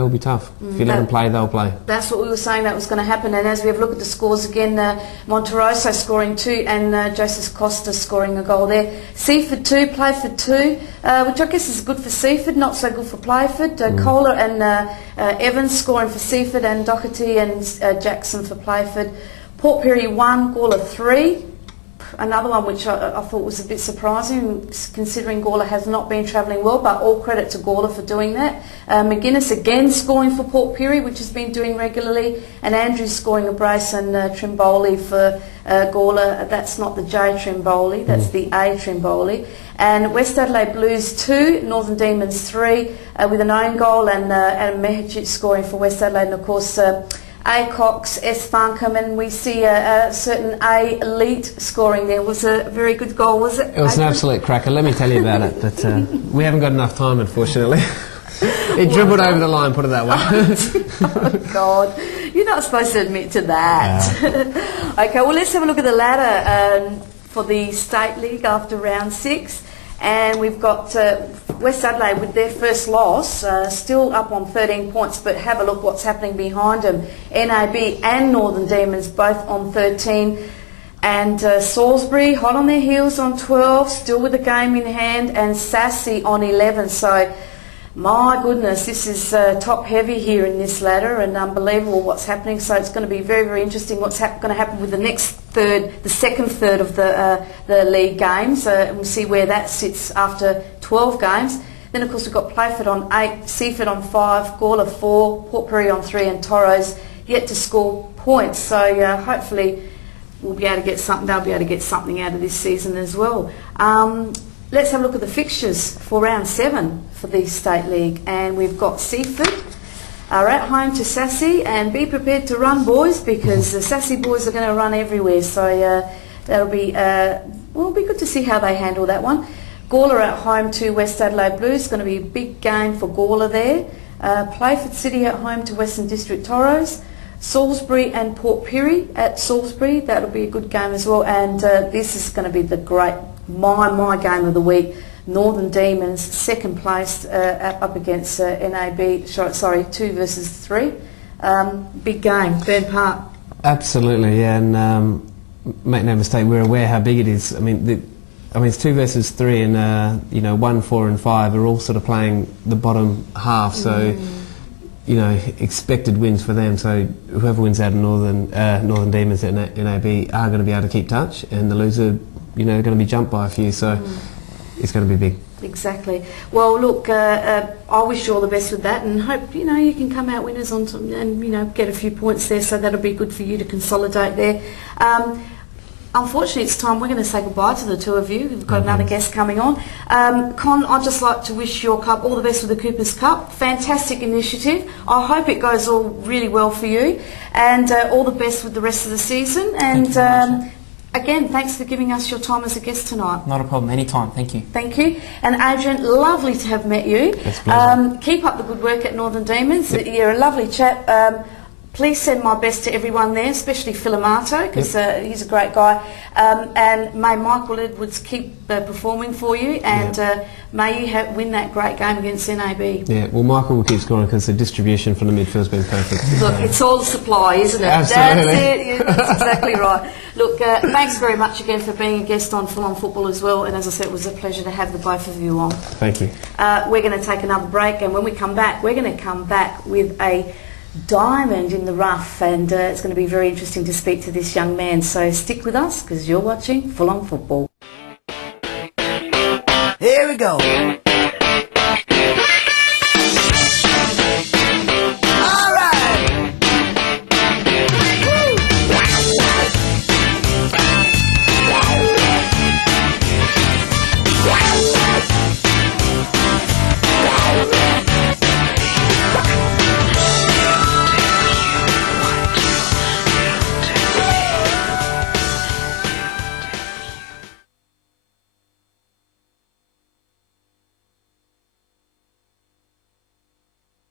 It'll be tough. If you let them play, they'll play. That's what we were saying that was going to happen. And as we have a look at the scores again, Monterosso scoring 2 and Joseph Costa scoring a goal there. Seaford 2, Playford 2, which I guess is good for Seaford, not so good for Playford. Kohler and Evans scoring for Seaford, and Doherty and Jackson for Playford. Port Pirie 1, Gawler 3. Another one which I thought was a bit surprising, considering Gawler has not been travelling well, but all credit to Gawler for doing that. McGuinness again scoring for Port Pirie, which has been doing regularly, and Andrews scoring a brace, and Trimboli for Gawler. That's not the J Trimboli, that's the A Trimboli. And West Adelaide Blues 2, Northern Demons 3, with an own goal, and Adam Mehicic scoring for West Adelaide, and of course A Cox, S Farncombe, and we see a certain A Elite scoring there. Was a very good goal, was it? It was an absolute cracker, let me tell you about it, but we haven't got enough time, unfortunately. It dribbled over the line, put it that way. Oh God, you're not supposed to admit to that. Okay, well let's have a look at the ladder for the State League after round 6. And we've got West Adelaide with their first loss, still up on 13 points, but have a look what's happening behind them. NAB and Northern Demons both on 13. And Salisbury hot on their heels on 12, still with a game in hand, and Sassy on 11. So, my goodness, this is top heavy here in this ladder, and unbelievable what's happening. So it's going to be very, very interesting what's going to happen with the next third, the second third of the league games. And we'll see where that sits after 12 games. Then, of course, we've got Playford on 8, Seaford on 5, Gawler 4, Port Pirie on 3, and Toros yet to score points. So hopefully we'll be able to get something. They'll be able to get something out of this season as well. Let's have a look at the fixtures for round 7 for the State League. And we've got Seaford are at home to Sassy, and be prepared to run, boys, because the Sassy boys are going to run everywhere. So that'll be, it'll be good to see how they handle that one. Gawler at home to West Adelaide Blues, going to be a big game for Gawler there. Playford City at home to Western District Toros. Salisbury and Port Pirie at Salisbury, that'll be a good game as well. And this is going to be the great, my game of the week. Northern Demons, second place, up against NAB, 2 versus 3. Big game, Burn Park. Absolutely, yeah, and make no mistake, we're aware how big it is. I mean, it's 2 versus 3, and 1, 4 and 5 are all sort of playing the bottom half, so expected wins for them. So whoever wins out of Northern Demons at NAB are going to be able to keep touch, and the loser, going to be jumped by a few. So it's going to be big. Exactly. Well, look, I wish you all the best with that, and hope you can come out winners on and get a few points there. So that'll be good for you to consolidate there. Unfortunately, it's time. We're going to say goodbye to the two of you. We've got another guest coming on. Con, I'd just like to wish your club all the best with the Coopers Cup. Fantastic initiative. I hope it goes all really well for you, and all the best with the rest of the season. And again, thanks for giving us your time as a guest tonight. Not a problem. Anytime. Thank you. Thank you. And Adrian, lovely to have met you. It's a pleasure. Keep up the good work at Northern Demons. Yep. You're a lovely chap. Please send my best to everyone there, especially Philamato, because he's a great guy. And may Michael Edwards keep performing for you, and may you win that great game against NAB. Yeah, well, Michael will keep scoring because the distribution from the midfield's been perfect. Look, it's all the supply, isn't it? Absolutely. That's it. Yeah, that's exactly right. Look, thanks very much again for being a guest on Full On Football as well. And as I said, it was a pleasure to have the both of you on. Thank you. We're going to take another break, and when we come back, we're going to come back with a diamond in the rough, and it's going to be very interesting to speak to this young man. So stick with us, because you're watching Full On Football. Here we go.